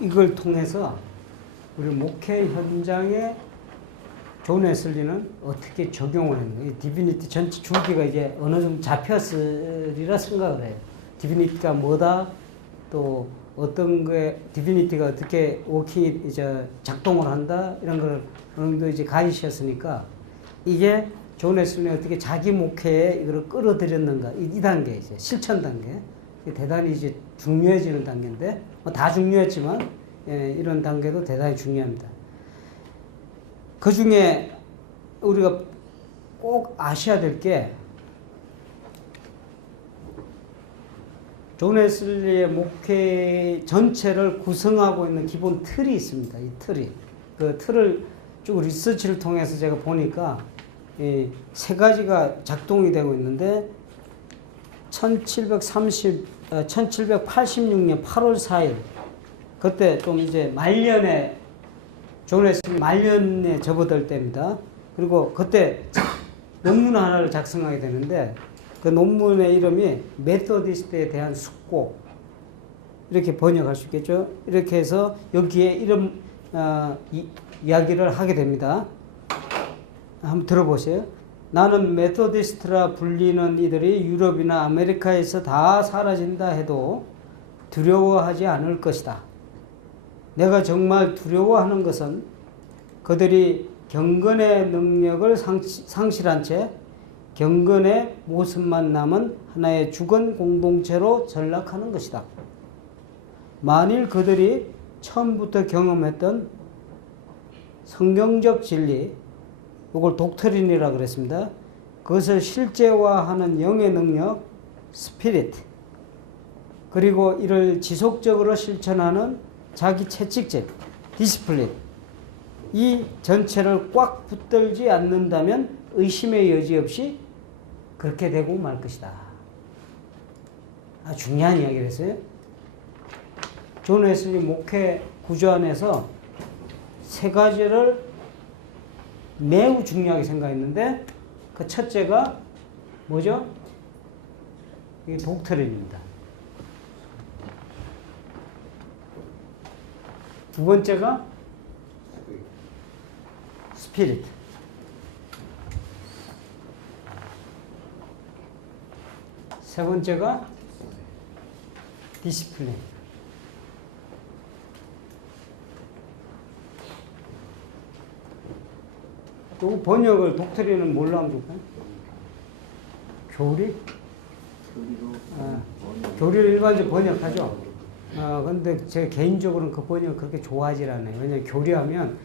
이걸 통해서 우리 목회 현장에 존 웨슬리는 어떻게 적용을 했는가. 디비니티 전체 줄기가 이제 어느 정도 잡혔으리라 생각을 해요. 디비니티가 뭐다, 또 어떤 거에 디비니티가 어떻게 워킹이 이제 작동을 한다, 이런 걸 어느 정도 이제 가지셨으니까 이게 존 웨슬리는 어떻게 자기 목회에 이걸 끌어들였는가, 이 단계 이제 실천 단계 대단히 이제 중요해지는 단계인데 다 중요했지만 이런 단계도 대단히 중요합니다. 그 중에 우리가 꼭 아셔야 될 게 존 웨슬리의 목회 전체를 구성하고 있는 기본 틀이 있습니다. 이 틀이. 그 틀을 쭉 리서치를 통해서 제가 보니까 세 가지가 작동이 되고 있는데 1786년 8월 4일 그때 좀 이제 말년에 존 웨슬리 말년에 접어들 때입니다. 그리고 그때 논문 하나를 작성하게 되는데 그 논문의 이름이 메소디스트에 대한 숙고, 이렇게 번역할 수 있겠죠. 이렇게 해서 여기에 이런 이야기를 하게 됩니다. 한번 들어보세요. 나는 메소디스트라 불리는 이들이 유럽이나 아메리카에서 다 사라진다 해도 두려워하지 않을 것이다. 내가 정말 두려워하는 것은 그들이 경건의 능력을 상실한 채 경건의 모습만 남은 하나의 죽은 공동체로 전락하는 것이다. 만일 그들이 처음부터 경험했던 성경적 진리, 이걸 독트린이라고 그랬습니다. 그것을 실제화하는 영의 능력, 스피릿, 그리고 이를 지속적으로 실천하는 자기 채찍질, 디스플린, 이 전체를 꽉 붙들지 않는다면 의심의 여지 없이 그렇게 되고 말 것이다. 중요한 이야기를 했어요. 존 웨슬리 목회 구조 안에서 세 가지를 매우 중요하게 생각했는데 그 첫째가 뭐죠? 이게 독트린입니다. 두 번째가 스피릿. 세 번째가 디시플린. 또 번역을 독트린은 뭘로 하면 좋을까요? 교리? 교리를 일반적으로 번역하죠. 근데 제 개인적으로는 그 번역 그렇게 좋아하지 않아요. 왜냐면 교리하면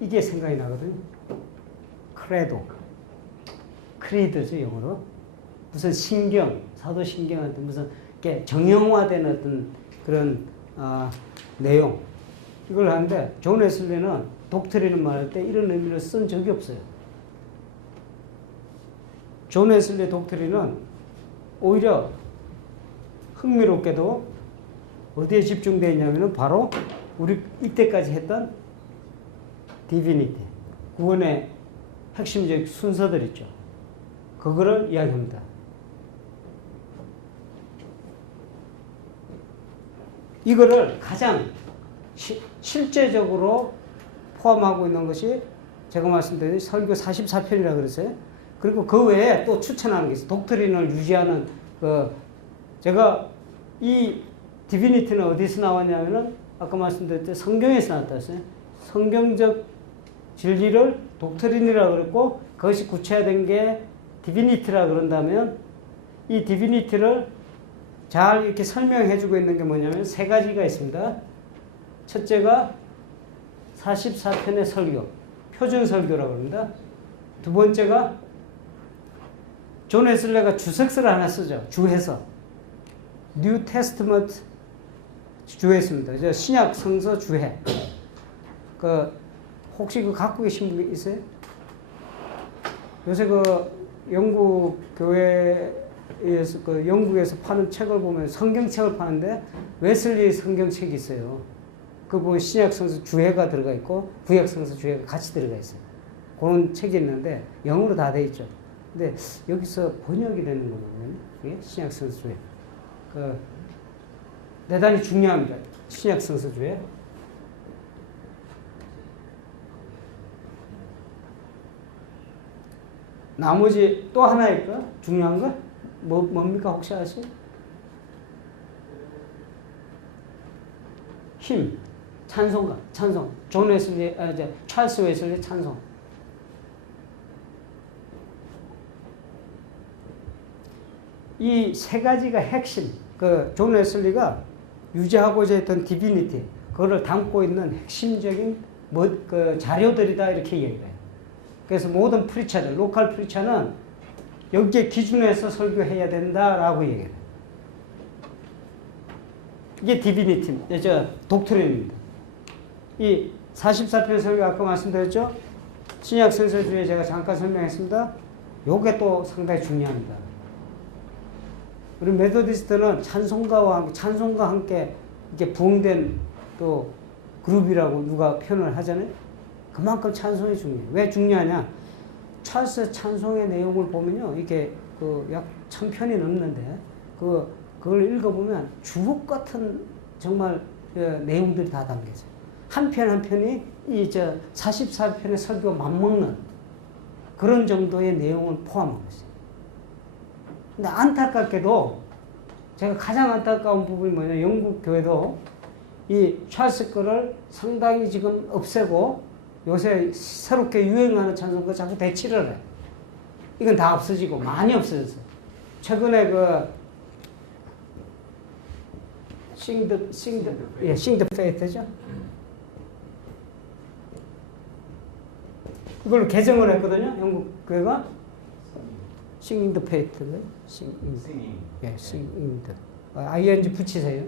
이게 생각이 나거든요. 크레도. 크리드죠, 영어로. 무슨 신경, 사도신경한테 무슨 정형화된 어떤 그런 내용. 이걸 하는데 존 웨슬리는 독트린을 말할 때 이런 의미를 쓴 적이 없어요. 존 웨슬리의 독트린은 오히려 흥미롭게도 어디에 집중되어 있냐면은 바로 우리 이때까지 했던 디비니티, 구원의 핵심적 순서들 있죠. 그거를 이야기합니다. 이거를 가장 실제적으로 포함하고 있는 것이 제가 말씀드린 설교 44편이라고 그랬어요. 그리고 그 외에 또 추천하는 게 있어요. 독트린을 유지하는 제가 이 디비니티는 어디서 나왔냐면은 아까 말씀드렸듯이 성경에서 나왔다 했어요. 성경적 진리를 독트린이라고 그랬고 그것이 구체화된 게 디비니티라고 그런다면 이 디비니티를 잘 이렇게 설명해주고 있는 게 뭐냐면 세 가지가 있습니다. 첫째가 44편의 설교, 표준 설교라고 합니다. 두 번째가 존 웨슬리가 주석서를 하나 쓰죠. 주해서. 뉴 테스트먼트 주해서입니다. 신약 성서 주해. 혹시 갖고 계신 분 있어요? 요새 영국 교회에서 영국에서 파는 책을 보면 성경책을 파는데 웨슬리 성경책이 있어요. 그 보면 신약 성서 주해가 들어가 있고 구약 성서 주해가 같이 들어가 있어요. 그런 책이 있는데 영어로 다 돼 있죠. 근데 여기서 번역이 되는 거거든요. 신약 성서 주해. 대단히 중요합니다. 신약 성서주에. 나머지 또 하나 있고 중요한 거 뭡니까 혹시 아세요? 힘, 찬송가, 찬송. 존 웨슬리, 찰스 웨슬리 찬송. 이 세 가지가 핵심. 그 존 웨슬리가 유지하고자 했던 디비니티, 그거를 담고 있는 핵심적인 그 자료들이다 이렇게 얘기해요. 그래서 모든 프리처들, 로컬 프리처는 여기에 기준에서 설교해야 된다라고 얘기해요. 이게 디비니티, 독트린입니다. 이 44편 설교 아까 말씀드렸죠? 신약 성서주에 제가 잠깐 설명했습니다. 요게 또 상당히 중요합니다. 우리 메소디스트는 찬송가 함께 이렇게 부흥된 또 그룹이라고 누가 표현을 하잖아요. 그만큼 찬송이 중요해요. 왜 중요하냐? 찰스 찬송의 내용을 보면요, 이게 약 1000편이 넘는데 그걸 읽어보면 주옥 같은 정말 내용들이 다 담겨있어요. 한 편 한 편이 44편의 설교 맞먹는 그런 정도의 내용을 포함하고 있어요. 근데 안타깝게도 제가 가장 안타까운 부분이 뭐냐, 영국 교회도 이 찰스 거를 상당히 지금 없애고 요새 새롭게 유행하는 찬송가 자꾸 대치를 해. 이건 다 없어지고 많이 없어졌어요. 최근에 Sing the Faith죠? 그걸로 개정을 했거든요. 영국 교회가 Singing the Faith. Singing the. ing 붙이세요.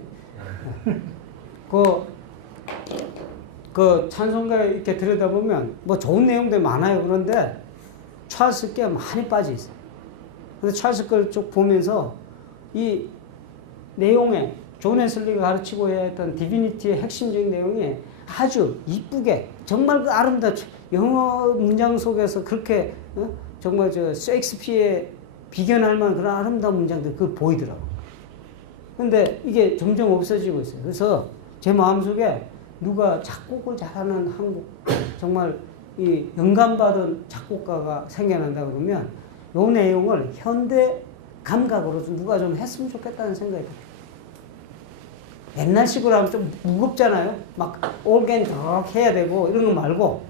그 찬송가에 이렇게 들여다보면 뭐 좋은 내용들 많아요. 그런데 찰스 게 많이 빠져 있어요. 그래서 찰스 걸 쭉 보면서 이 내용에 존 웨슬리가 가르치고 했던 디비니티의 핵심적인 내용이 아주 이쁘게 정말 그 아름다운 영어 문장 속에서 그렇게 정말 셰익스피어에 비견할 만한 그런 아름다운 문장들 그걸 보이더라고. 근데 이게 점점 없어지고 있어요. 그래서 제 마음속에 누가 작곡을 잘하는 한국 정말 이 영감받은 작곡가가 생겨난다 그러면 요 내용을 현대 감각으로 누가 좀 했으면 좋겠다는 생각이 들어요. 옛날식으로 하면 좀 무겁잖아요. 막 올겐 덕 해야 되고 이런 거 말고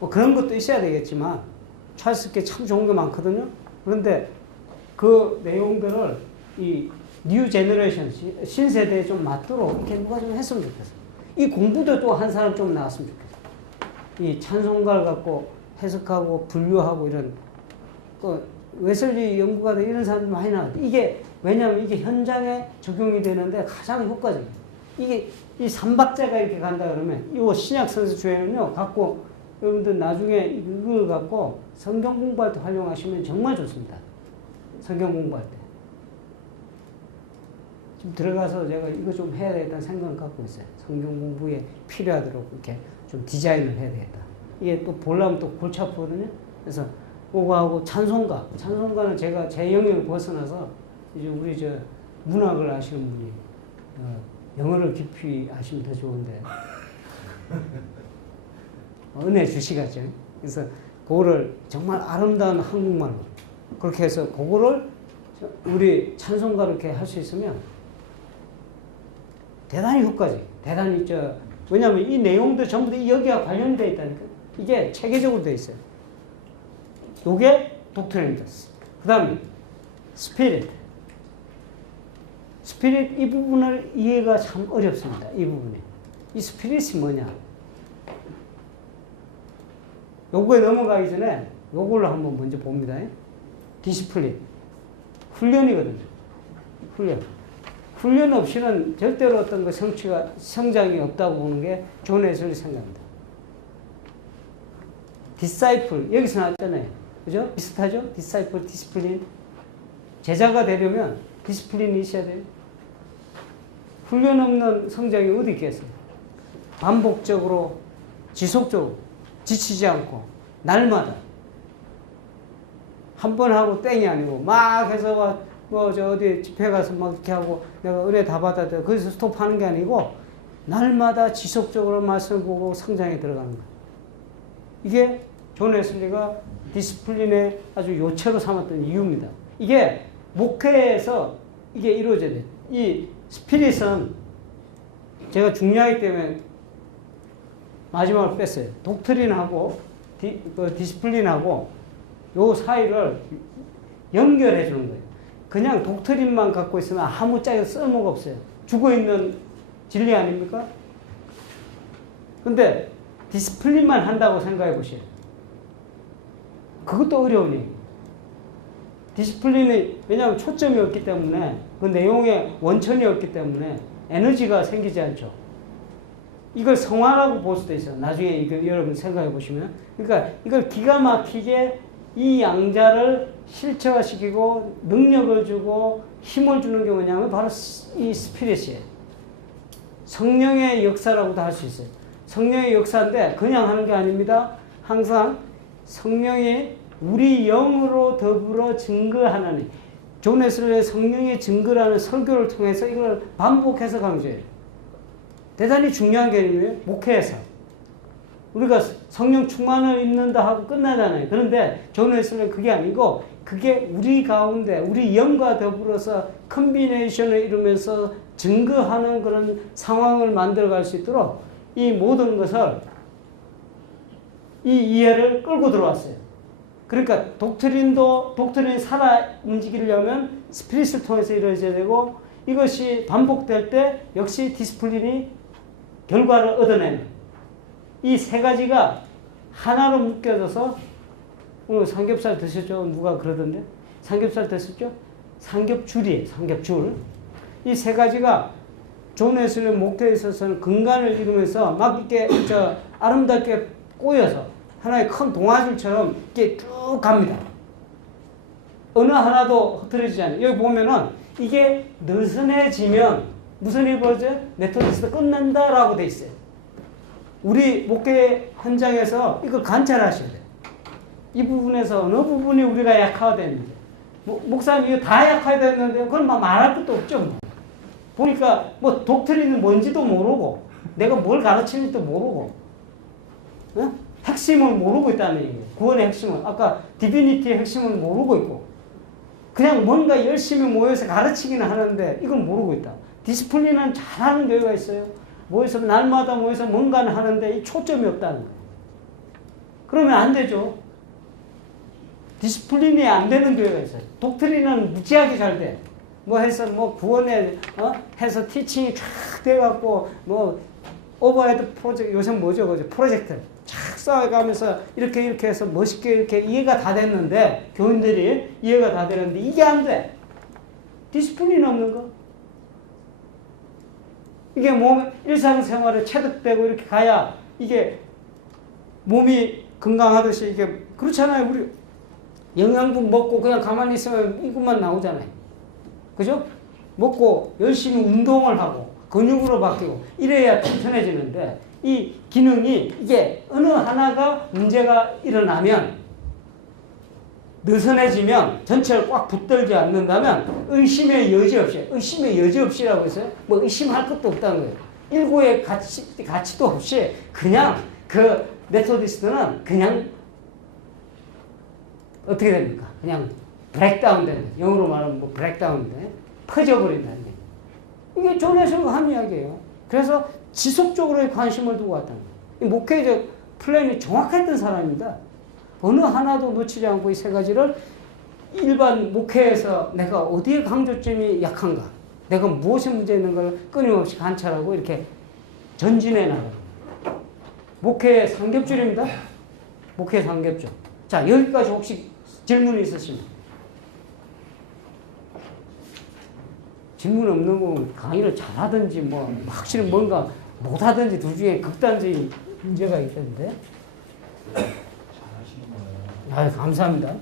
뭐 그런 것도 있어야 되겠지만 찰스께 참 좋은 게 많거든요. 그런데 그 내용들을 이 뉴 제너레이션 신세대에 좀 맞도록 이렇게 누가 좀 했으면 좋겠어요. 이 공부도 또 한 사람 좀 나왔으면 좋겠어요. 이 찬송가를 갖고 해석하고 분류하고 이런 웨슬리 연구가들 이런 사람들 많이 나와요. 이게 왜냐하면 이게 현장에 적용이 되는데 가장 효과적이에요. 이게 이 삼박자가 이렇게 간다 그러면 이 신약 성서 주에는요 갖고 여러분들 나중에 이걸 갖고 성경 공부할 때 활용하시면 정말 좋습니다. 성경 공부할 때. 좀 들어가서 제가 이거 좀 해야 되겠다는 생각을 갖고 있어요. 성경 공부에 필요하도록 이렇게 좀 디자인을 해야 되겠다. 이게 또 보려면 또 골치 아프거든요. 그래서 그거하고 찬송가는 제가 제 영역을 벗어나서 이제 우리 문학을 아시는 분이 영어를 깊이 아시면 더 좋은데 은혜 주시겠죠. 그래서 그거를 정말 아름다운 한국말로 그렇게 해서 그거를 우리 찬송가로 이렇게 할 수 있으면 대단히 효과적이에요. 대단히 왜냐하면 이 내용도 전부 다 여기와 관련되어 있다니까. 이게 체계적으로 되어 있어요. 요게 독트린입니다. 그 다음에 스피릿 이 부분을 이해가 참 어렵습니다. 이 부분이. 이 스피릿이 뭐냐. 요거에 넘어가기 전에 요걸로 한번 먼저 봅니다. 디시플린. 훈련이거든요. 훈련 없이는 절대로 어떤 성장이 없다고 보는 게 존 웨슬리 생각입니다. 디사이플, 여기서 나왔잖아요. 그죠? 비슷하죠? 디사이플, 디스플린. 제자가 되려면 디스플린이 있어야 돼요. 훈련 없는 성장이 어디 있겠어요? 반복적으로, 지속적으로, 지치지 않고, 날마다. 한 번 하고 땡이 아니고, 막 해서 뭐 저 어디 집회 가서 막 이렇게 하고 내가 은혜 다 받았다. 거기서 스톱하는 게 아니고 날마다 지속적으로 말씀을 보고 성장에 들어가는 거예요. 이게 존 웨슬리가 디스플린의 아주 요체로 삼았던 이유입니다. 이게 목회에서 이게 이루어져야 돼요. 이 스피릿은 제가 중요하기 때문에 마지막으로 뺐어요. 독트린하고 디스플린하고 요 사이를 연결해 주는 거예요. 그냥 독트린만 갖고 있으면 아무 짝에 쓸모가 없어요. 죽어있는 진리 아닙니까? 근데 디스플린만 한다고 생각해 보세요. 그것도 어려운 얘기예요. 디스플린이 왜냐하면 초점이 없기 때문에 그 내용에 원천이 없기 때문에 에너지가 생기지 않죠. 이걸 성화라고 볼 수도 있어요. 나중에 이거 여러분 생각해 보시면. 그러니까 이걸 기가 막히게 이 양자를 실체화시키고 능력을 주고 힘을 주는 게 뭐냐면 바로 이 스피릿이에요. 성령의 역사라고도 할 수 있어요. 성령의 역사인데 그냥 하는 게 아닙니다. 항상 성령이 우리 영으로 더불어 증거하는 존 웨슬리의 성령의 증거라는 설교를 통해서 이걸 반복해서 강조해요. 대단히 중요한 개념이에요. 목회에서. 우리가 성령 충만을 입는다 하고 끝나잖아요. 그런데 존 웨슬리는 그게 아니고 그게 우리 가운데 우리 영과 더불어서 컨비네이션을 이루면서 증거하는 그런 상황을 만들어갈 수 있도록 이 모든 것을 이 이해를 끌고 들어왔어요. 그러니까 독트린이 살아 움직이려면 스피릿을 통해서 이루어져야 되고 이것이 반복될 때 역시 디스플린이 결과를 얻어내는 이 세 가지가 하나로 묶여져서 오늘 삼겹살 드셨죠? 누가 그러던데? 삼겹살 드셨죠? 삼겹줄이에요. 삼겹줄. 이 세 가지가 존 웨슬리 목회에 있어서는 근간을 이루면서 막 이렇게 아름답게 꼬여서 하나의 큰 동아줄처럼 이렇게 쭉 갑니다. 어느 하나도 흐트러지지 않아요. 여기 보면은 이게 느슨해지면 무슨 일이 벌어져요? 메토디스트 끝난다라고 돼 있어요. 우리 목회 현장에서 이걸 관찰하셔야 돼요. 이 부분에서 어느 부분이 우리가 약화됐는데 목사님 이거 다 약화됐는데 그건 말할 것도 없죠. 뭐. 보니까 뭐 독트린은 뭔지도 모르고 내가 뭘 가르치는지도 모르고 어? 핵심을 모르고 있다는 얘기예요. 구원의 핵심을. 아까 디비니티의 핵심을 모르고 있고 그냥 뭔가 열심히 모여서 가르치기는 하는데 이건 모르고 있다. 디스플린은 잘하는 교회가 있어요. 모여서 날마다 모여서 뭔가는 하는데 이 초점이 없다는 거예요. 그러면 안 되죠. 디스플린이 안 되는 교회가 있어요. 독트린은 무지하게 잘 돼. 뭐 해서 뭐 구원에 해서 티칭이 쫙 돼갖고 뭐 오버헤드 프로젝트 요새 뭐죠 그죠 프로젝트 쫙 쌓아가면서 이렇게 해서 멋있게 이렇게 이해가 다 됐는데 교인들이 이해가 다 되는데 이게 안 돼. 디스플린 없는 거. 이게 몸 일상생활에 체득되고 이렇게 가야 이게 몸이 건강하듯이 이게 그렇잖아요. 우리 영양분 먹고 그냥 가만히 있으면 이것만 나오잖아요. 그죠? 먹고 열심히 운동을 하고 근육으로 바뀌고 이래야 튼튼해지는데 이 기능이 이게 어느 하나가 문제가 일어나면 느슨해지면 전체를 꽉 붙들지 않는다면 의심의 여지 없이라고 했어요. 뭐 의심할 것도 없다는 거예요. 일구의 가치도 없이 그냥 그 메토디스트는 그냥 어떻게 됩니까? 그냥 브레이크다운 되는 거예요. 영어로 말하면 뭐 브레이크다운인데 퍼져버린다는 거예요. 이게 존 웨슬리가 한 이야기예요. 그래서 지속적으로 관심을 두고 왔다는 거예요. 목회적 플랜이 정확했던 사람입니다. 어느 하나도 놓치지 않고 이 세 가지를 일반 목회에서 내가 어디에 강조점이 약한가, 내가 무엇에 문제 있는 걸 끊임없이 관찰하고 이렇게 전진해 나가는 거예요. 목회의 삼겹줄입니다. 목회의 삼겹줄. 자, 여기까지 혹시 질문이 있으시면? 질문 없는 거 강의를 잘하든지 뭐 확실히 뭔가 못하든지 둘 중에 극단적인 문제가 있던데. 아, 감사합니다.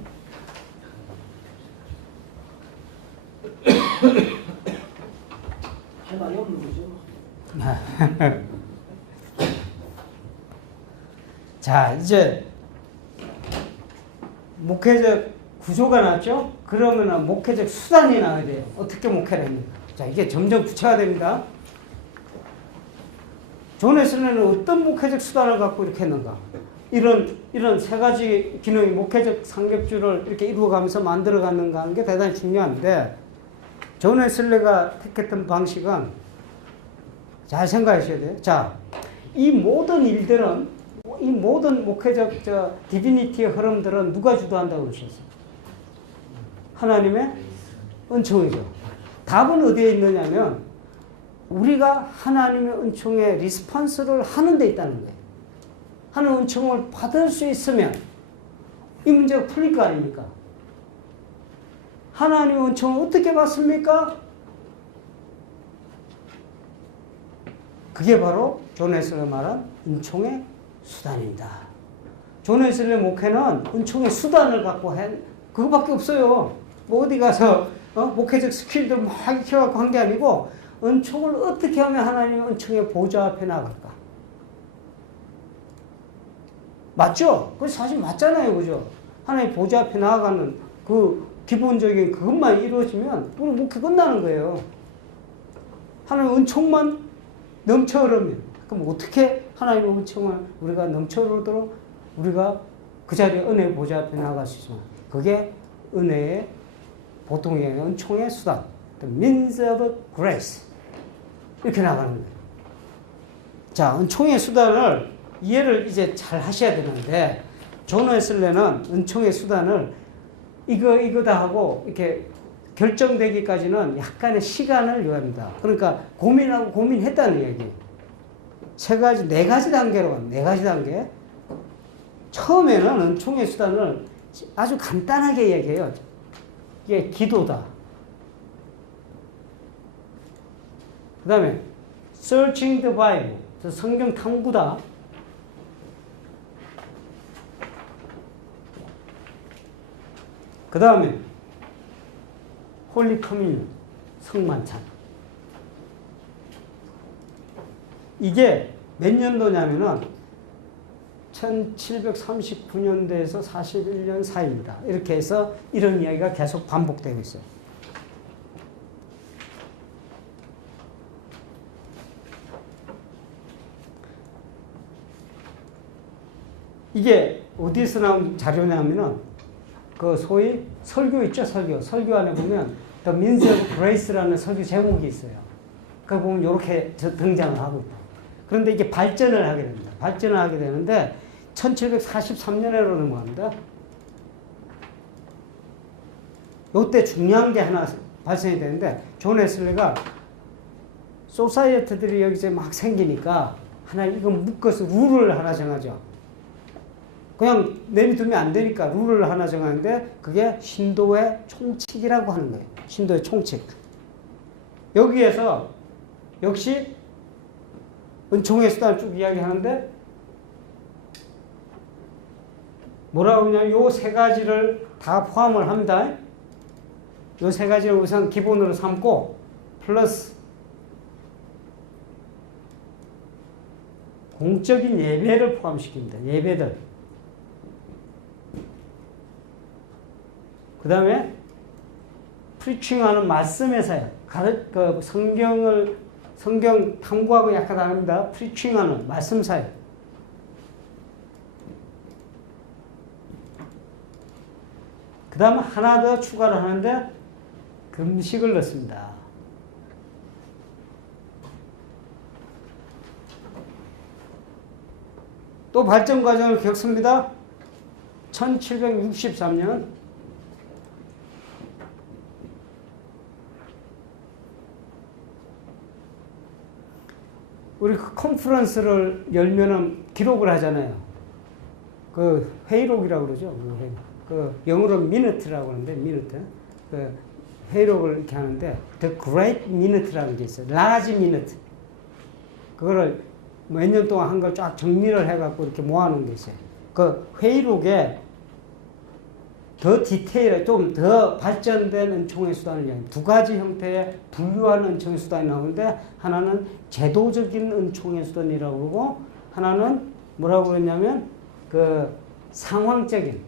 할 말이 없는 거죠. 자, 이제 목회적 구조가 났죠? 그러면은 목회적 수단이 나와야 돼요. 어떻게 목회를 합니까? 자, 이게 점점 구체화 됩니다. 존 웨슬리는 어떤 목회적 수단을 갖고 이렇게 했는가? 이런 세 가지 기능이 목회적 삼겹줄을 이렇게 이루어가면서 만들어가는가 하는 게 대단히 중요한데, 존 웨슬리가 택했던 방식은 잘 생각하셔야 돼요. 자, 이 모든 일들은, 이 모든 목회적 디비니티의 흐름들은 누가 주도한다고 그러셨어요? 하나님의 은총이죠. 답은 어디에 있느냐면 우리가 하나님의 은총에 리스폰스를 하는 데 있다는 거예요. 하는 은총을 받을 수 있으면 이 문제가 풀릴 거 아닙니까? 하나님의 은총을 어떻게 받습니까? 그게 바로 존 웨슬리가 말한 은총의 수단입니다. 존 웨슬리의 목회는 은총의 수단을 갖고 그거밖에 없어요. 뭐 어디 가서 목회적 스킬들 막 익혀갖고 한 게 아니고 은총을 어떻게 하면 하나님의 은총의 보좌 앞에 나갈까? 맞죠? 그게 사실 맞잖아요. 그죠? 하나님 보좌 앞에 나아가는 그 기본적인 그것만 이루어지면 우리 목회 끝나는 거예요. 하나님 은총만 넘쳐 흐르면, 그럼 어떻게 하나님의 은총을 우리가 넘쳐 흐르도록 우리가 그 자리에 은혜의 보좌 앞에 나아갈 수 있으면, 그게 은혜의 보통의 은총의 수단, the means of grace, 이렇게 나가는 거예요. 자, 은총의 수단을 이해를 이제 잘 하셔야 되는데, 존 웨슬리는 은총의 수단을 이거다 하고 이렇게 결정되기까지는 약간의 시간을 요합니다. 그러니까 고민하고 고민했다는 얘기. 네 가지 단계로 가요. 네 가지 단계. 처음에는 은총의 수단을 아주 간단하게 얘기해요. 이게 기도다. 그 다음에 searching the Bible, 성경 탐구다. 그 다음에 홀리 커뮤니언, 성만찬. 이게 몇 년도냐면은 1739년도에서 41년 사이입니다. 이렇게 해서 이런 이야기가 계속 반복되고 있어요. 이게 어디서 나온 자료냐면은 그 소위 설교 있죠, 설교. 설교 안에 보면 The Means of Grace라는 설교 제목이 있어요. 그 보면 이렇게 등장을 하고 있다. 그런데 이게 발전을 하게 됩니다. 발전을 하게 되는데 1743년으로 넘어갑니다. 이때 중요한 게 하나 발생이 되는데, 존 웨슬리가 소사이어티들이 여기서 막 생기니까 하나 이거 묶어서 룰을 하나 정하죠. 그냥 내비두면 안 되니까 룰을 하나 정하는데 그게 신도의 총칙이라고 하는 거예요. 신도의 총칙. 여기에서 역시 은총의 수단을 쭉 이야기하는데 뭐라고 하냐면 요 세 가지를 다 포함을 합니다. 요 세 가지를 우선 기본으로 삼고 플러스 공적인 예배를 포함시킵니다. 예배들. 그 다음에 프리칭하는 말씀의 사역. 성경 탐구하고 약간 다릅니다. 프리칭하는 말씀 사역. 그 다음 하나 더 추가를 하는데 금식을 넣습니다. 또 발전 과정을 겪습니다. 1763년 우리 그 컨퍼런스를 열면은 기록을 하잖아요. 그 회의록이라고 그러죠. 그 영어로 minute라고 하는데 minute. 그 회의록을 이렇게 하는데 the great minute라는 게 있어요. large minute. 그거를 몇 년 동안 한 걸 쫙 정리를 해갖고 이렇게 모아놓은 게 있어요. 그 회의록에 더 디테일, 좀 더 발전된 은총의 수단을 이야기해요. 두 가지 형태의 분류한 은총의 수단이 나오는데 하나는 제도적인 은총의 수단이라고 그러고 하나는 뭐라고 그랬냐면 그 상황적인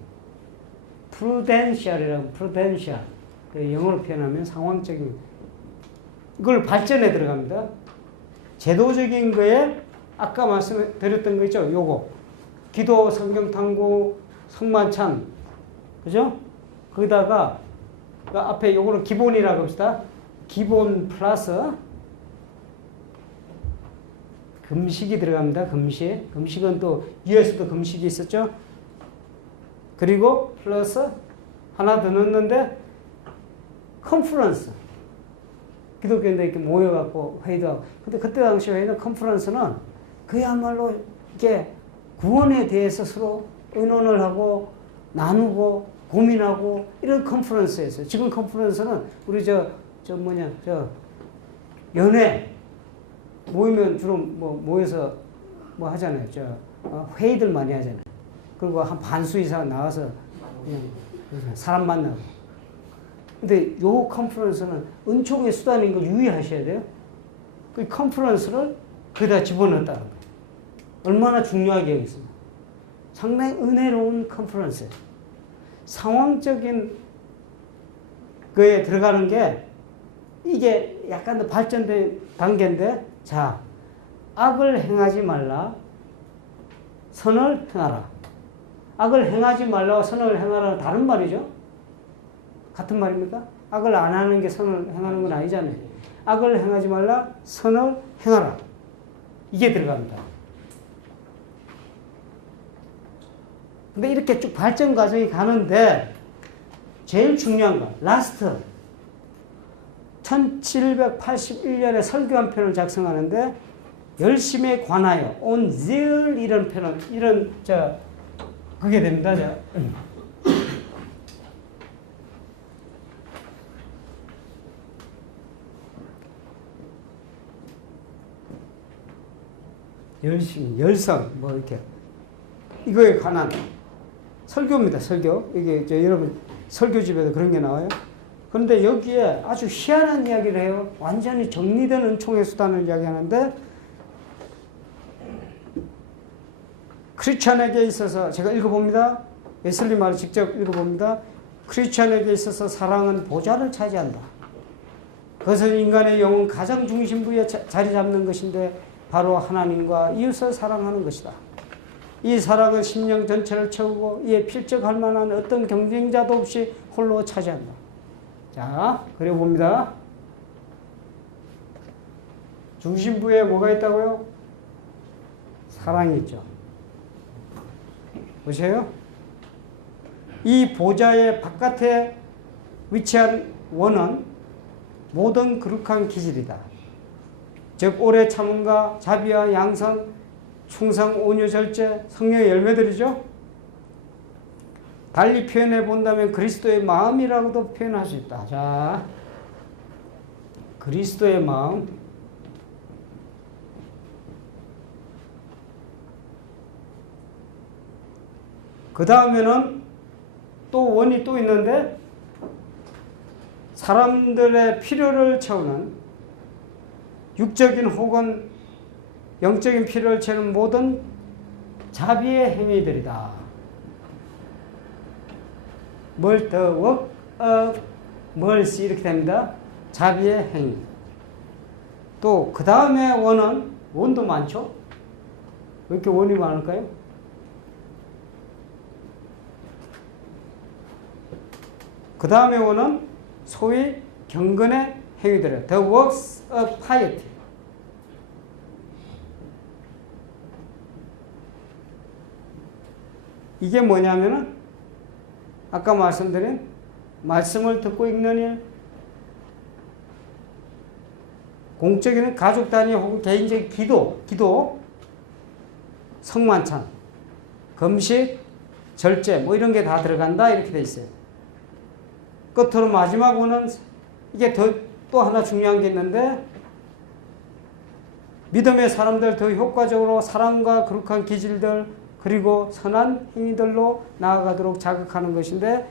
prudential이라고 prudential. 영어로 표현하면 상황적인 이걸 발전에 들어갑니다. 제도적인 거에 아까 말씀드렸던 거 있죠. 요거 기도, 성경 탐구, 성만찬, 그죠? 거기다가 그 앞에 요거는 기본이라고 합시다. 기본 플러스 금식이 들어갑니다. 금식. 금식은 또 위에서도 금식이 있었죠. 그리고 플러스 하나 더 넣었는데 컨퍼런스. 기독교인들 이렇게 모여갖고 회의도 하고. 근데 그때 당시 회의는 컨퍼런스는 그야말로 이게 구원에 대해서 서로 의논을 하고 나누고 고민하고 이런 컨퍼런스였어요. 지금 컨퍼런스는 우리 연회 모이면 주로 뭐 모여서 뭐 하잖아요. 회의들 많이 하잖아요. 그리고 한 반수 이상 나와서 그냥 사람 만나고. 근데 요 컨퍼런스는 은총의 수단인 걸 유의하셔야 돼요. 그 컨퍼런스를 거기다 집어넣었다는 거예요. 얼마나 중요하게 여기습니다. 상당히 은혜로운 컨퍼런스예요. 상황적인 거에 들어가는 게 이게 약간 더 발전된 단계인데, 자, 악을 행하지 말라, 선을 행하라. 악을 행하지 말라, 선을 행하라는 다른 말이죠. 같은 말입니까? 악을 안 하는 게 선을 행하는 건 아니잖아요. 악을 행하지 말라, 선을 행하라. 이게 들어갑니다. 근데 이렇게 쭉 발전 과정이 가는데 제일 중요한 거, 라스트 1781년에 설교 한 편을 작성하는데 열심에 관하여 on zeal 이런 편을 그게 됩니다. 열심, 열성 뭐 이렇게 이거에 관한 설교입니다. 설교. 이게 여러분 설교집에도 그런 게 나와요. 그런데 여기에 아주 희한한 이야기를 해요. 완전히 정리된 은총의 수단을 이야기하는데 크리스찬에게 있어서 제가 읽어봅니다. 웨슬리 말을 직접 읽어봅니다. 크리스찬에게 있어서 사랑은 보좌를 차지한다. 그것은 인간의 영혼 가장 중심부에 자리 잡는 것인데 바로 하나님과 이웃을 사랑하는 것이다. 이 사랑은 심령 전체를 채우고 이에 필적할 만한 어떤 경쟁자도 없이 홀로 차지한다. 자, 그려봅니다. 중심부에 뭐가 있다고요? 사랑이 있죠. 보세요. 이 보좌의 바깥에 위치한 원은 모든 거룩한 기질이다. 즉 오래 참음과 자비와 양선, 충성, 온유, 절제, 성령의 열매들이죠. 달리 표현해 본다면 그리스도의 마음이라고도 표현할 수 있다. 자, 그리스도의 마음. 그 다음에는 또 원이 또 있는데 사람들의 필요를 채우는 육적인 혹은 영적인 필요를 채우는 모든 자비의 행위들이다. 뭘 the work of mercy 이렇게 됩니다. 자비의 행위. 또 그 다음에 원도 많죠? 왜 이렇게 원이 많을까요? 그 다음에 원은 소위 경건의 행위들이에요. The works of piety. 이게 뭐냐면은 아까 말씀드린 말씀을 듣고 읽는 일, 공적인 가족 단위 혹은 개인적인 기도, 성만찬, 금식, 절제 뭐 이런 게 다 들어간다 이렇게 돼 있어요. 끝으로 마지막 원은 이게 또 하나 중요한 게 있는데 믿음의 사람들 더 효과적으로 사랑과 거룩한 기질들 그리고 선한 행위들로 나아가도록 자극하는 것인데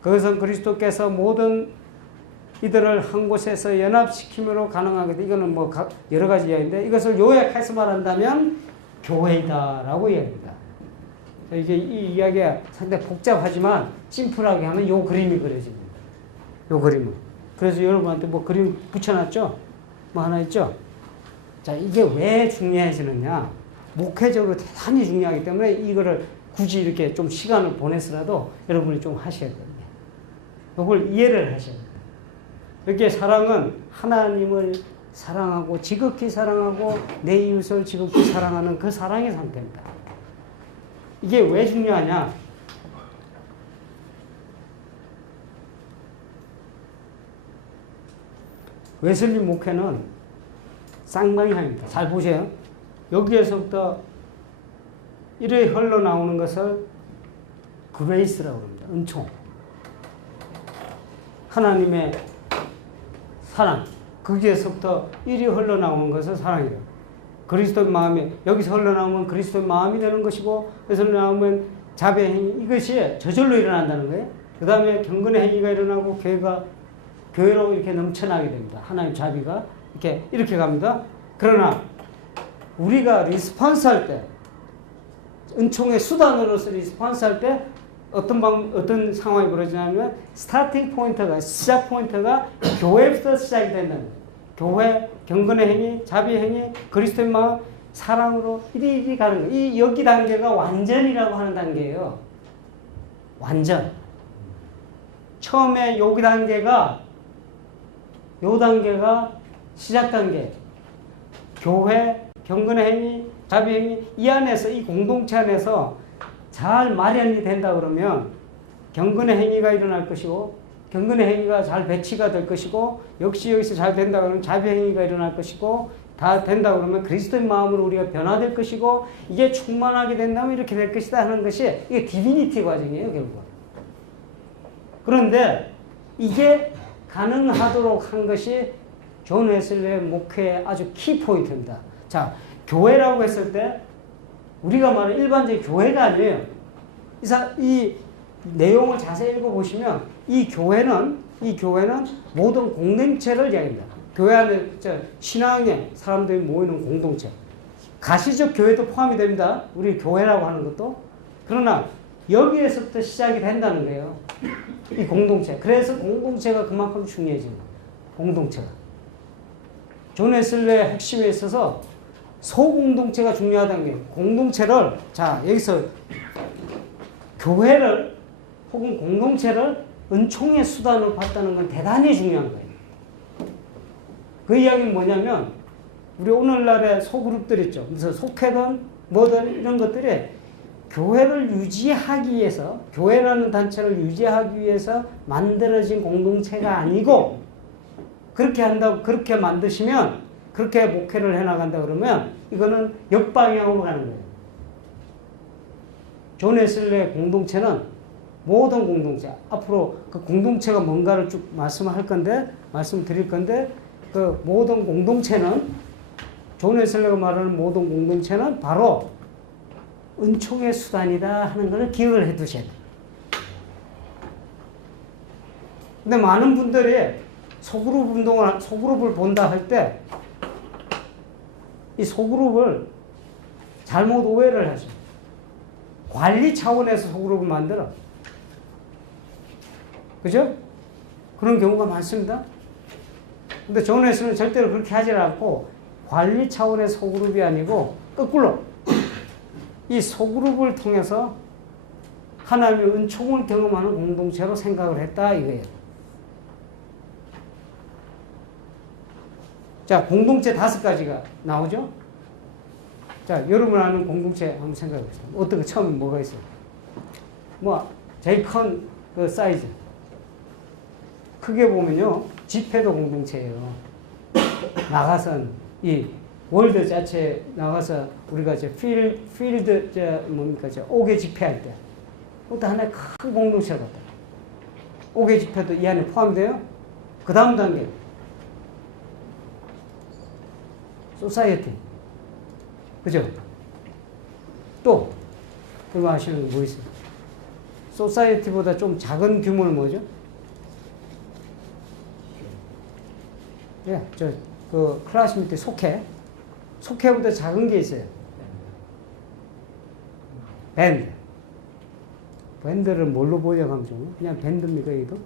그것은 그리스도께서 모든 이들을 한 곳에서 연합시킴으로 가능하거든. 이거는 뭐 여러 가지 이야기인데 이것을 요약해서 말한다면 교회이다라고 이야기합니다. 이게 이 이야기가 상당히 복잡하지만 심플하게 하면 요 그림이 그려집니다. 요 그림은. 그래서 여러분한테 뭐 그림 붙여놨죠? 뭐 하나 있죠? 자, 이게 왜 중요해지느냐? 목회적으로 대단히 중요하기 때문에 이거를 굳이 이렇게 좀 시간을 보내서라도 여러분이 좀 하셔야 됩니다. 이걸 이해를 하셔야 돼요. 이렇게 사랑은 하나님을 사랑하고 지극히 사랑하고 내 이웃을 지극히 사랑하는 그 사랑의 상태입니다. 이게 왜 중요하냐? 웨슬리 목회는 쌍방향입니다. 잘 보세요. 여기에서부터 이렇게 흘러나오는 것을 그레이스라고 합니다. 은총. 하나님의 사랑. 거기에서부터 이리 흘러나오는 것을 사랑이래요. 그리스도의 마음이, 여기서 흘러나오면 그리스도의 마음이 되는 것이고, 여기서 흘러나오면 자비의 행위, 이것이 저절로 일어난다는 거예요. 그 다음에 경건의 행위가 일어나고 교회로 이렇게 넘쳐나게 됩니다. 하나님 자비가 이렇게 갑니다. 그러나 우리가 리스폰스 할 때, 은총의 수단으로서 리스폰스 할 때 어떤 상황이 벌어지냐면 스타팅 포인트가, 시작 포인트가 교회부터 시작이 된다는 거예요. 교회, 경건의 행위, 자비의 행위, 그리스도의 마음, 사랑으로 이리 가는 거예요. 이 여기 단계가 완전이라고 하는 단계예요. 완전. 처음에 여기 단계가, 요 단계가 시작 단계. 교회, 경건의 행위, 자비의 행위, 이 안에서, 이 공동체 안에서 잘 마련이 된다 그러면 경건의 행위가 일어날 것이고, 경건의 행위가 잘 배치가 될 것이고, 역시 여기서 잘 된다 그러면 자비의 행위가 일어날 것이고, 다 된다 그러면 그리스도의 마음으로 우리가 변화될 것이고, 이게 충만하게 된다면 이렇게 될 것이다 하는 것이 이게 디비니티 과정이에요, 결국. 그런데 이게 가능하도록 한 것이 존 웨슬리의 목회의 아주 키포인트입니다. 자, 교회라고 했을 때 우리가 말하는 일반적인 교회가 아니에요. 이 내용을 자세히 읽어보시면 이 교회는 모든 공동체를 이야기합니다. 교회 안에 신앙의 사람들이 모이는 공동체. 가시적 교회도 포함이 됩니다. 우리 교회라고 하는 것도. 그러나 여기에서부터 시작이 된다는 거예요. 이 공동체. 그래서 공동체가 그만큼 중요해집니다. 공동체가. 존 웨슬리의 핵심에 있어서 소공동체가 중요하다는 게, 공동체를, 자, 여기서 교회를 혹은 공동체를 은총의 수단으로 봤다는 건 대단히 중요한 거예요. 그 이야기는 뭐냐면, 우리 오늘날의 소그룹들 있죠. 그래서 속회든 뭐든 이런 것들이 교회를 유지하기 위해서, 교회라는 단체를 유지하기 위해서 만들어진 공동체가 아니고, 그렇게 한다고, 그렇게 만드시면, 그렇게 목회를 해나간다 그러면 이거는 역방향으로 가는 거예요. 존 웨슬리의 공동체는 모든 공동체, 앞으로 그 공동체가 뭔가를 쭉 말씀드릴 건데, 그 모든 공동체는, 존 웨슬리가 말하는 모든 공동체는 바로 은총의 수단이다 하는 걸 기억을 해 두셔야 돼요. 근데 많은 분들이 소그룹을 본다 할 때, 이 소그룹을 잘못 오해를 하죠. 관리 차원에서 소그룹을 만들어. 그죠? 그런 경우가 많습니다. 근데 존 웨슬리는 절대로 그렇게 하지 않고, 관리 차원의 소그룹이 아니고, 거꾸로, 이 소그룹을 통해서 하나님의 은총을 경험하는 공동체로 생각을 했다, 이거예요. 자, 공동체 5가지가 나오죠? 자, 여러분 아는 공동체 한번 생각해 봅시다. 어떤 거 처음에 뭐가 있어요? 제일 큰 그 사이즈. 크게 보면요, 집회도 공동체예요. 나가선, 이 월드 자체 나가서 우리가 필드, 옥외 집회할 때, 그것도 하나의 큰 공동체 같다. 옥외 집회도 이 안에 포함돼요. 그 다음 단계. 소사이어티. 그죠? 또, 그거 아시는 거 뭐 있어요? 소사이어티보다 좀 작은 규모는 뭐죠? 예, 클래스 밑에 속회보다 작은 게 있어요. 밴드. 밴드를 뭘로 번역하면 좋아? 그냥 밴드입니까, 이도?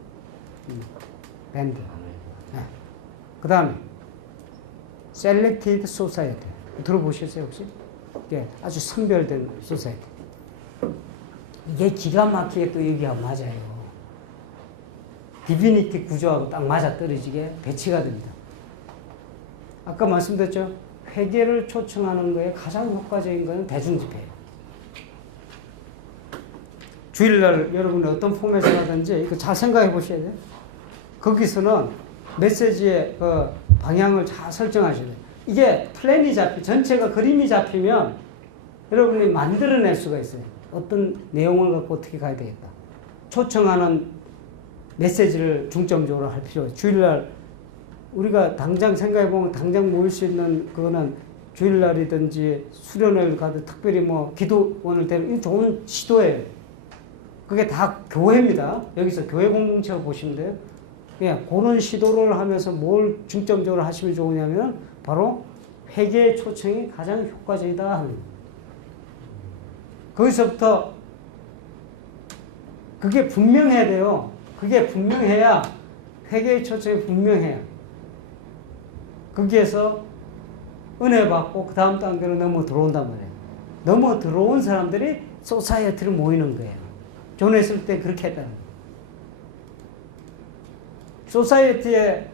밴드. 네. 그 다음에, Selected Society. 들어보셨어요, 혹시? 예, 아주 선별된 소사이티. 이게 기가 막히게 또 여기가 맞아요. 디비니티 구조하고 딱 맞아 떨어지게 배치가 됩니다. 아까 말씀드렸죠? 회개를 초청하는 거에 가장 효과적인 것은 대중집회예요. 주일날 여러분이 어떤 포맷을 하든지 이거 잘 생각해 보셔야 돼요. 거기서는 메시지의 그 방향을 잘 설정하셔야 돼요. 이게 플랜이 전체가 그림이 잡히면 여러분이 만들어낼 수가 있어요. 어떤 내용을 갖고 어떻게 가야 되겠다. 초청하는 메시지를 중점적으로 할 필요가 있어요. 주일날 우리가 당장 생각해보면 당장 모일 수 있는 그거는 주일날이든지 수련회를 가도 특별히 뭐 기도원을 대면 이 좋은 시도예요. 그게 다 교회입니다. 여기서 교회 공동체로 보시면 돼요. 그냥 그런 시도를 하면서 뭘 중점적으로 하시면 좋으냐면 바로 회개의 초청이 가장 효과적이다 하는 거예요. 거기서부터 그게 분명해야 돼요. 그게 분명해야 회개의 초청이 분명해요. 거기에서 은혜 받고 그 다음 단계로 넘어 들어온단 말이에요. 넘어 들어온 사람들이 소사이어티로 모이는 거예요. 존 웨슬리 때 그렇게 했다는 거예요. 소사이어티에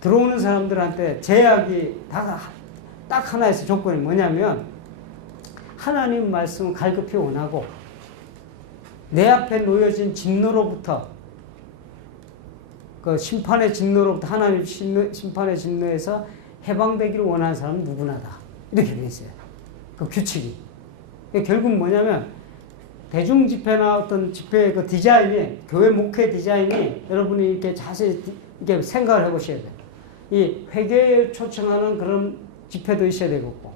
들어오는 사람들한테 제약이 딱 하나 있어. 조건이 뭐냐면 하나님 말씀을 갈급히 원하고 내 앞에 놓여진 진노로부터 그 심판의 진노로부터 하나님 심판의 진노에서 해방되기를 원하는 사람은 누구나다. 이렇게 되어 있어요. 그 규칙이. 결국 뭐냐면 대중 집회나 어떤 집회의 그 디자인이 교회 목회 디자인이 여러분이 이렇게 자세히 이렇게 생각을 해보셔야 돼요. 이 회개에 초청하는 그런 집회도 있어야 되겠고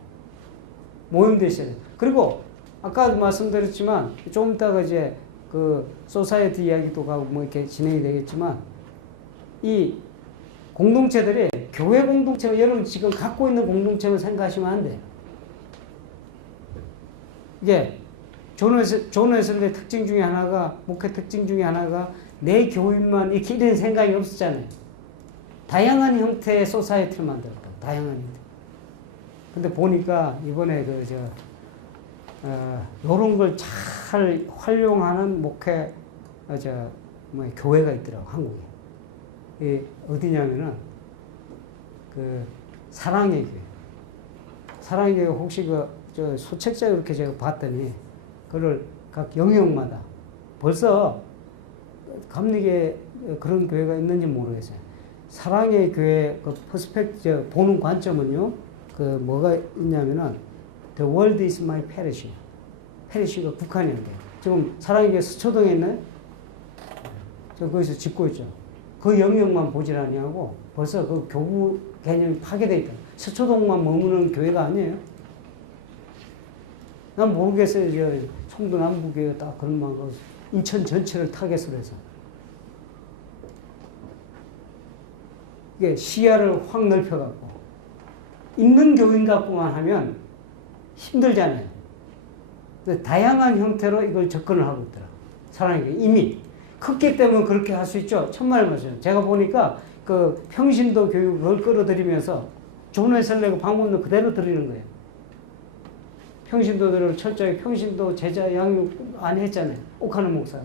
모임도 있어야 돼요. 그리고 아까도 말씀드렸지만 조금 이따가 이제 그 소사이어티 이야기도 가고 뭐 이렇게 진행이 되겠지만 이 공동체들이 교회 공동체가 여러분 지금 갖고 있는 공동체를 생각하시면 안 돼요. 이게 존 웨슬리의 특징 중에 하나가 목회 특징 중에 하나가 내 교인만 이렇게 이런 생각이 없었잖아요. 다양한 형태의 소사이어티를 만들었다. 다양한 형태. 근데 보니까 이번에 요런 걸 잘 활용하는 목회, 교회가 있더라고, 한국에. 이 어디냐면은, 사랑의 교회. 사랑의 교회 혹시 소책자 이렇게 제가 봤더니, 그걸 각 영역마다 벌써 감리교에 그런 교회가 있는지 모르겠어요. 사랑의 교회 보는 관점은요, 뭐가 있냐면은, The world is my parish. 페리시가 국한이 안 돼요. 지금 사랑의 교회 서초동에 있나요? 저 거기서 짓고 있죠. 그 영역만 보질 아니하고 벌써 그 교부 개념이 파괴되어 있다. 서초동만 머무는 교회가 아니에요. 난 모르겠어요. 청도 남부교회 딱 그런 막 인천 전체를 타겟으로 해서. 이게 시야를 확 넓혀갖고 있는 교인 갖고만 하면 힘들잖아요. 다양한 형태로 이걸 접근을 하고 있더라. 사랑이 이미 컸기 때문에 그렇게 할 수 있죠. 천만에 맞아요. 제가 보니까 그 평신도 교육을 끌어들이면서 존 웨슬리가 방법도 그대로 드리는 거예요. 평신도들을 철저히 평신도 제자 양육 안 했잖아요. 옥하는 목사.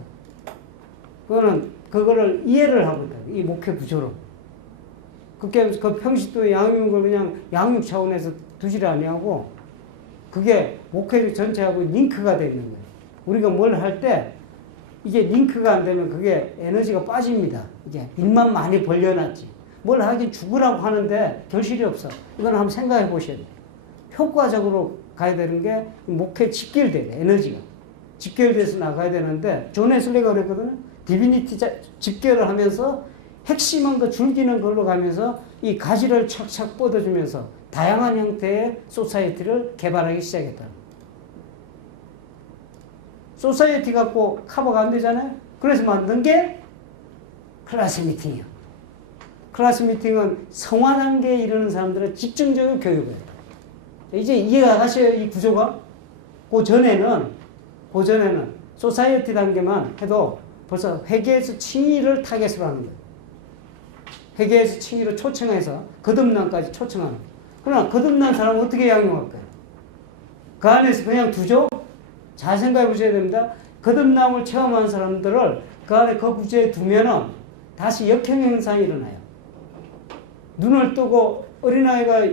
그거를 이해를 하고 있다. 이 목회 구조로. 그 평신도 양육을 그냥 양육 차원에서 두질 아니하고 그게 목회 전체하고 링크가 되어 있는 거예요. 우리가 뭘 할 때 이게 링크가 안 되면 그게 에너지가 빠집니다. 이게 일만 많이 벌려놨지. 뭘 하긴 죽으라고 하는데 결실이 없어. 이건 한번 생각해 보셔야 돼요. 효과적으로 가야 되는 게 목회 집결돼야 돼. 에너지가. 집결돼서 나가야 되는데 존 웨슬리가 그랬거든요. 디비니티 집결을 하면서 핵심한 거 줄기는 걸로 가면서 이 가지를 착착 뻗어주면서 다양한 형태의 소사이어티를 개발하기 시작했다. 소사이어티 갖고 커버가 안 되잖아요. 그래서 만든 게 클래스 미팅이에요. 클래스 미팅은 성화 단계에 이르는 사람들의 집중적인 교육이에요. 이제 이해가 가셔요, 이 구조가? 그 전에는 소사이어티 단계만 해도 벌써 회계에서 칭의를 타겟으로 하는 거예요. 회계에서 칭의를 초청해서 거듭남까지 초청하는 거예요. 그러나 거듭난 사람은 어떻게 양용할까요? 그 안에서 그냥 두죠? 잘 생각해 보셔야 됩니다. 거듭남을 체험한 사람들을 그 안에 그 구조에 두면은 다시 역행 현상이 일어나요. 눈을 뜨고 어린아이가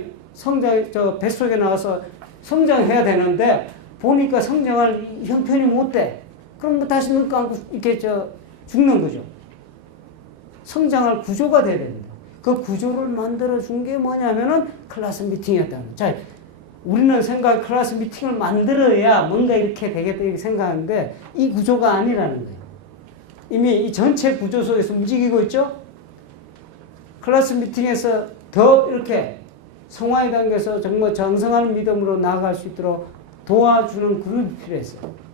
뱃속에 나와서 성장해야 되는데 보니까 성장할 형편이 못 돼. 그럼 뭐 다시 눈 감고 이렇게 죽는 거죠. 성장할 구조가 돼야 됩니다. 그 구조를 만들어준 게 뭐냐면은 클래스 미팅이었다는 거예요. 자, 우리는 클래스 미팅을 만들어야 뭔가 이렇게 되겠다 이렇게 생각하는데 이 구조가 아니라는 거예요. 이미 이 전체 구조 속에서 움직이고 있죠? 클래스 미팅에서 더 이렇게 성화의 단계에서 정말 정성한 믿음으로 나아갈 수 있도록 도와주는 그룹이 필요했어요.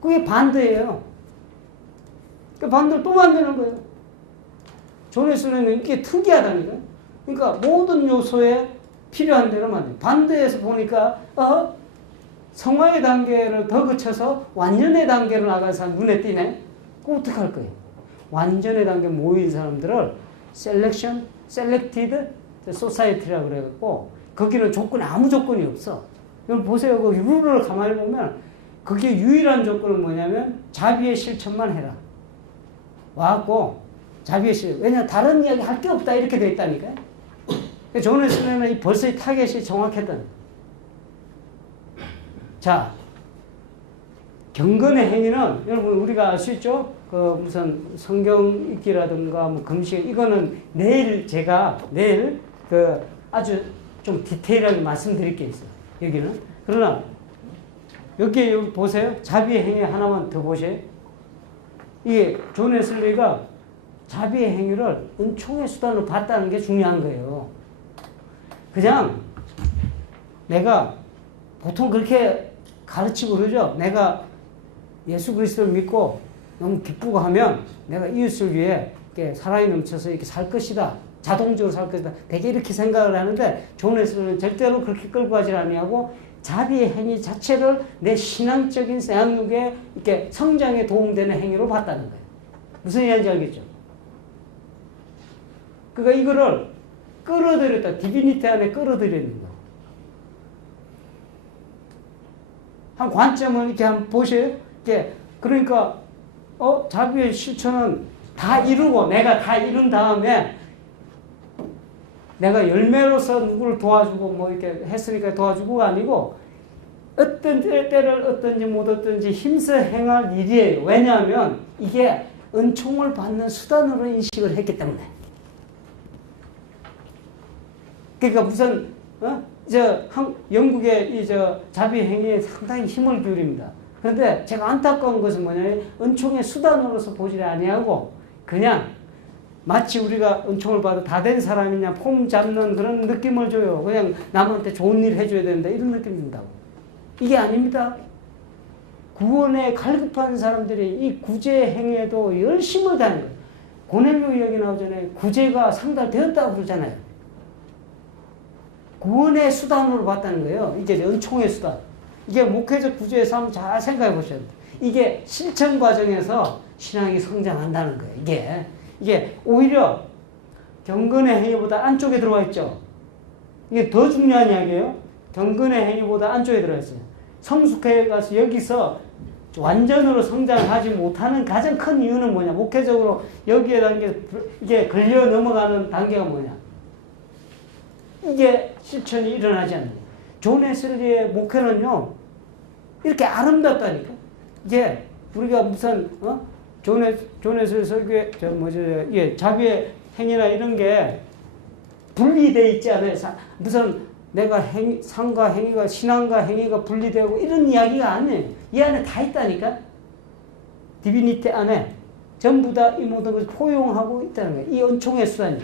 그게 반대예요. 그 반대를 또 만드는 거예요. 존 웨슬리는 이게 특이하다니까요. 그러니까 모든 요소에 필요한 대로 만들어요. 반대에서 보니까 성화의 단계를 더 거쳐서 완전의 단계로 나간 사람 눈에 띄네. 그럼 어떡할 거예요? 완전의 단계 모인 사람들을 selected society라고 그래갖고 거기는 조건이 아무 조건이 없어. 여러분 보세요. 그 룰을 가만히 보면 그게 유일한 조건은 뭐냐면 자비의 실천만 해라. 와갖고 자비의 실천. 왜냐면 다른 이야기 할 게 없다 이렇게 돼 있다니까요. 존 웨슬리는 벌써 이 타겟이 정확했던. 자, 경건의 행위는 여러분 우리가 알 수 있죠? 그 무슨 성경 읽기라든가 뭐 금식 이거는 내일 그 아주 좀 디테일하게 말씀드릴 게 있어요. 여기는. 그러나 여기 보세요. 자비의 행위 하나만 더 보세요. 이게 존 웨슬리가 자비의 행위를 은총의 수단으로 봤다는 게 중요한 거예요. 그냥 내가 보통 그렇게 가르치고 그러죠. 내가 예수 그리스도를 믿고 너무 기쁘고 하면 내가 이웃을 위해 이렇게 사랑이 넘쳐서 이렇게 살 것이다. 자동적으로 살 것이다. 되게 이렇게 생각을 하는데 존 웨슬리는 절대로 그렇게 끌고 가지 아니하고 자비의 행위 자체를 내 신앙적인 양육에 이렇게 성장에 도움되는 행위로 봤다는 거예요. 무슨 얘기인지 알겠죠? 그러니까 이거를 끌어들였다. 디비니티 안에 끌어들이는 거. 한 관점을 이렇게 한번 보세요. 이렇게 그러니까 자비의 실천은 다 이루고 내가 다 이룬 다음에 내가 열매로서 누구를 도와주고 뭐 이렇게 했으니까 도와주고가 아니고 어떤 때를 어떤지 못 어떤지 힘써 행할 일이에요. 왜냐하면 이게 은총을 받는 수단으로 인식을 했기 때문에. 그러니까 무슨 영국의 자비 행위에 상당히 힘을 기울입니다. 그런데 제가 안타까운 것은 뭐냐면 은총의 수단으로서 보지 아니하고 그냥 마치 우리가 은총을 받아 다 된 사람이냐 폼 잡는 그런 느낌을 줘요. 그냥 남한테 좋은 일 해줘야 된다 이런 느낌 든다고. 이게 아닙니다. 구원에 갈급한 사람들이 이 구제 행위에도 열심을 다하는 거예요. 고넬료 이야기 나오잖아요. 구제가 상달되었다고 그러잖아요. 구원의 수단으로 봤다는 거예요. 이게 은총의 수단. 이게 목회적 구조에서 한번 잘 생각해 보셔야 돼요. 이게 실천 과정에서 신앙이 성장한다는 거예요. 이게 오히려 경건의 행위보다 안쪽에 들어와 있죠. 이게 더 중요한 이야기예요. 경건의 행위보다 안쪽에 들어와 있어요. 성숙해 가서 여기서 완전으로 성장하지 못하는 가장 큰 이유는 뭐냐? 목회적으로 여기에 단계 이게 걸려 넘어가는 단계가 뭐냐? 이게 실천이 일어나지 않는 거예요. 존 웨슬리의 목회는요 이렇게 아름답다니까. 이게 우리가 무슨 존 웨슬리 설교에 자비의 행위나 이런 게 분리돼 있지 않아요. 무슨 내가 상과 행위가 신앙과 행위가 분리되고 이런 이야기가 아니에요. 이 안에 다 있다니까. 디비니티 안에 전부 다 이 모든 것을 포용하고 있다는 거예요. 이 은총의 수단이.